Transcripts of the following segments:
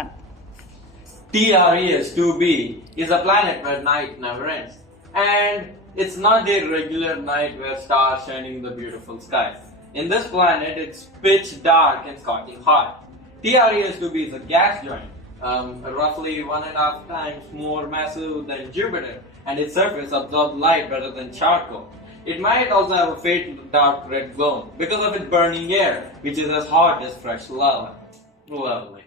Sun. TRES-2b is a planet where night never ends. And it's not a regular night where stars shining in the beautiful sky. In this planet, it's pitch dark and scorching hot. TRES-2b is a gas giant, roughly 1.5 times more massive than Jupiter, and its surface absorbs light better than charcoal. It might also have a fatal dark red glow because of its burning air, which is as hot as fresh lava. Lovely.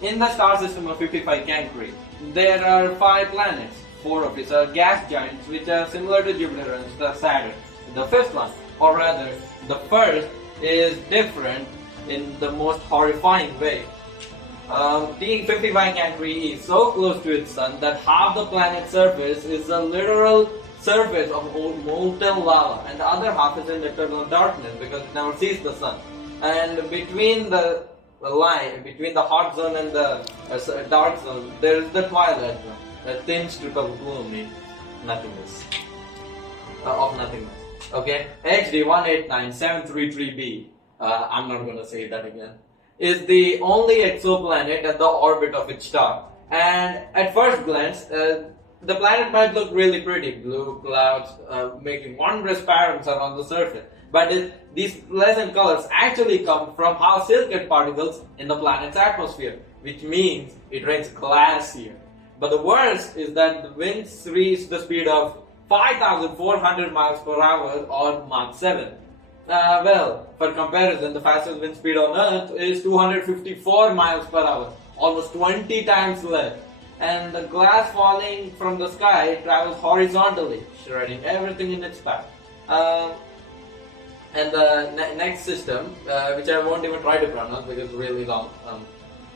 In the star system of 55 Cancri, there are 5 planets. 4 of these are gas giants, which are similar to Jupiter and Saturn. The 5th one, or rather, the first, is different in the most horrifying way. T55 Cancri is so close to its sun that half the planet's surface is a literal surface of molten lava, and the other half is in eternal darkness because it never sees the sun. And between the line between the hot zone and the dark zone, there is the twilight zone, a thin strip of gloomy nothingness, of nothingness. Okay, HD 189733b, I'm not going to say that again, is the only exoplanet at the orbit of its star. And at first glance, the planet might look really pretty, blue clouds making wondrous patterns around the surface. But these pleasant colors actually come from how silicate particles in the planet's atmosphere, which means it rains glass here. But the worst is that the winds reach the speed of 5,400 miles per hour or Mach 7. Well, for comparison, the fastest wind speed on Earth is 254 miles per hour, almost 20 times less. And the glass falling from the sky travels horizontally, shredding everything in its path. And the next system, which I won't even try to pronounce because it's really long,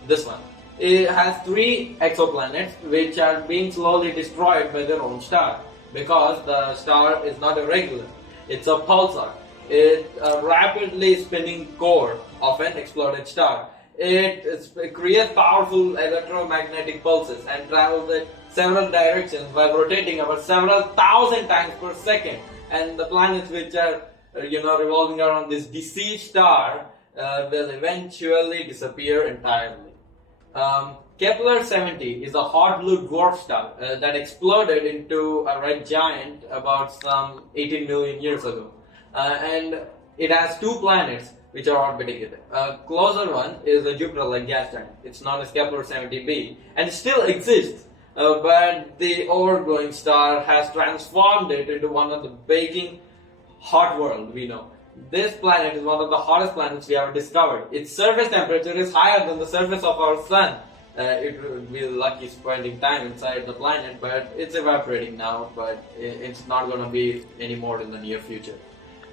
this one, it has 3 exoplanets which are being slowly destroyed by their own star, because the star is not a regular, it's a pulsar. It's a rapidly spinning core of an exploded star. It creates powerful electromagnetic pulses and travels in several directions while rotating about several thousand times per second. And the planets which are revolving around this deceased star will eventually disappear entirely. Kepler-70 is a hot blue dwarf star that exploded into a red giant about some 18 million years ago. And it has 2 planets which are orbiting it. A closer one is a Jupiter-like gas giant. It's known as Kepler-70b, and it still exists. But the overgrowing star has transformed it into one of the baking hot world we know. This planet is one of the hottest planets we ever discovered. Its surface temperature is higher than the surface of our sun. It would be lucky spending time inside the planet, but it's evaporating now, but it's not going to be anymore in the near future.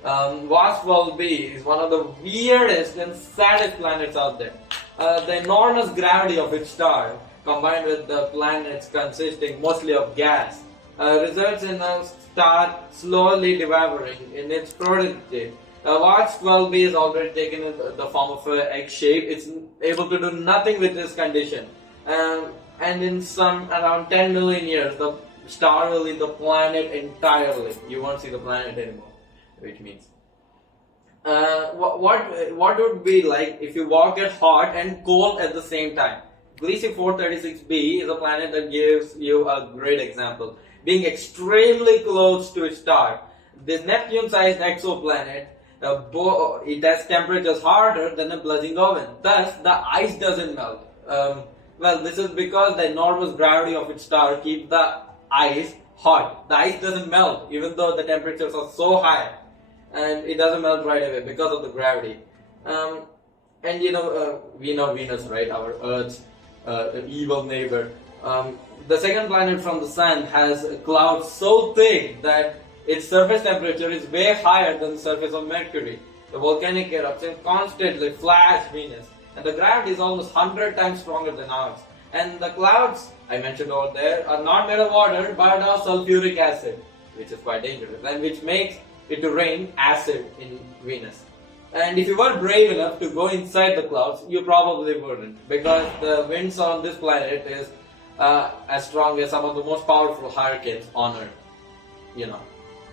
WASP-12b is one of the weirdest and saddest planets out there. The enormous gravity of its star, combined with the planets consisting mostly of gas, results in a star slowly devouring in its prototype. WASP-12b is already taken in the form of an egg shape. It's able to do nothing with this condition. And in some around 10 million years, the star will eat the planet entirely. You won't see the planet anymore. Which means, what would it be like if you walk it hot and cold at the same time? Gliese 436b is a planet that gives you a great example. Being extremely close to its star, this Neptune-sized exoplanet, it has temperatures harder than a blazing oven. Thus, the ice doesn't melt. Well, this is because the enormous gravity of its star keeps the ice hot. The ice doesn't melt, even though the temperatures are so high. And it doesn't melt right away because of the gravity. And we know Venus, right? Our Earth's evil neighbor. The second planet from the Sun has clouds so thick that its surface temperature is way higher than the surface of Mercury. The volcanic eruptions constantly flash Venus, and the gravity is almost 100 times stronger than ours. And the clouds I mentioned over there are not made of water but of sulfuric acid, which is quite dangerous, and which makes it to rain acid in Venus. And if you were brave enough to go inside the clouds, you probably wouldn't, because the winds on this planet is as strong as some of the most powerful hurricanes on Earth.